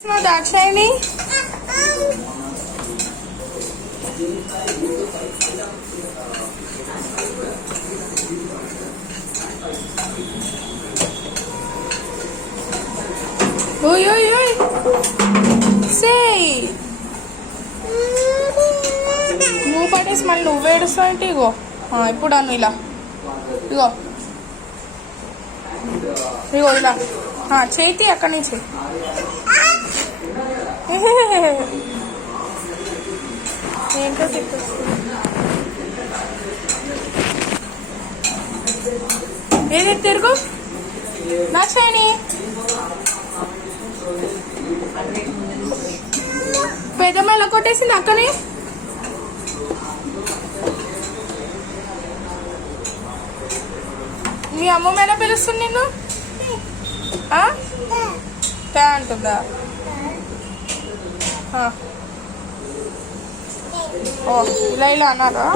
దాక్షాయిని ఓయ్ ఓయ్ ఓయ్ సేయ్ నువ్వు పడేసి మళ్ళీ నువ్వు ఏడుస్తావు ఏంటి? ఇగో ఇప్పుడు అను ఇలా ఇగో ఇగో ఇలా చేతి అక్కడి నుంచి ఏంటో తిప్పు ఏది తిరుగు నా చేయని పెద్దమ్మ ఎలా కొట్టేసింది అక్కని. మీ అమ్మమ్మ ఎలా పిలుస్తుంది నిన్ను? తే అంటుందా? ఓ ఇలా ఇలా అన్నారా?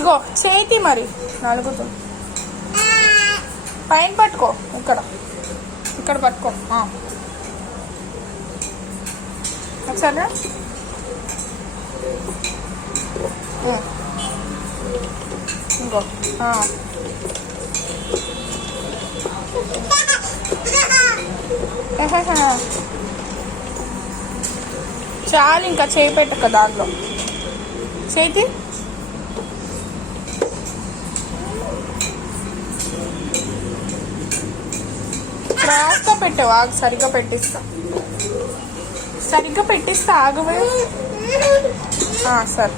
ఇగో చేతి మరి నలుగుతుంది. పైన పట్టుకో, ఇక్కడ ఇక్కడ పట్టుకో సరే. ఇంకో చాలు, ఇంకా చేయి పెట్టక దాంట్లో చేతి. రాస్తా పెట్టావు, ఆగు సరిగ్గా పెట్టిస్తా, సరిగ్గా పెట్టిస్తా ఆగవే. సరే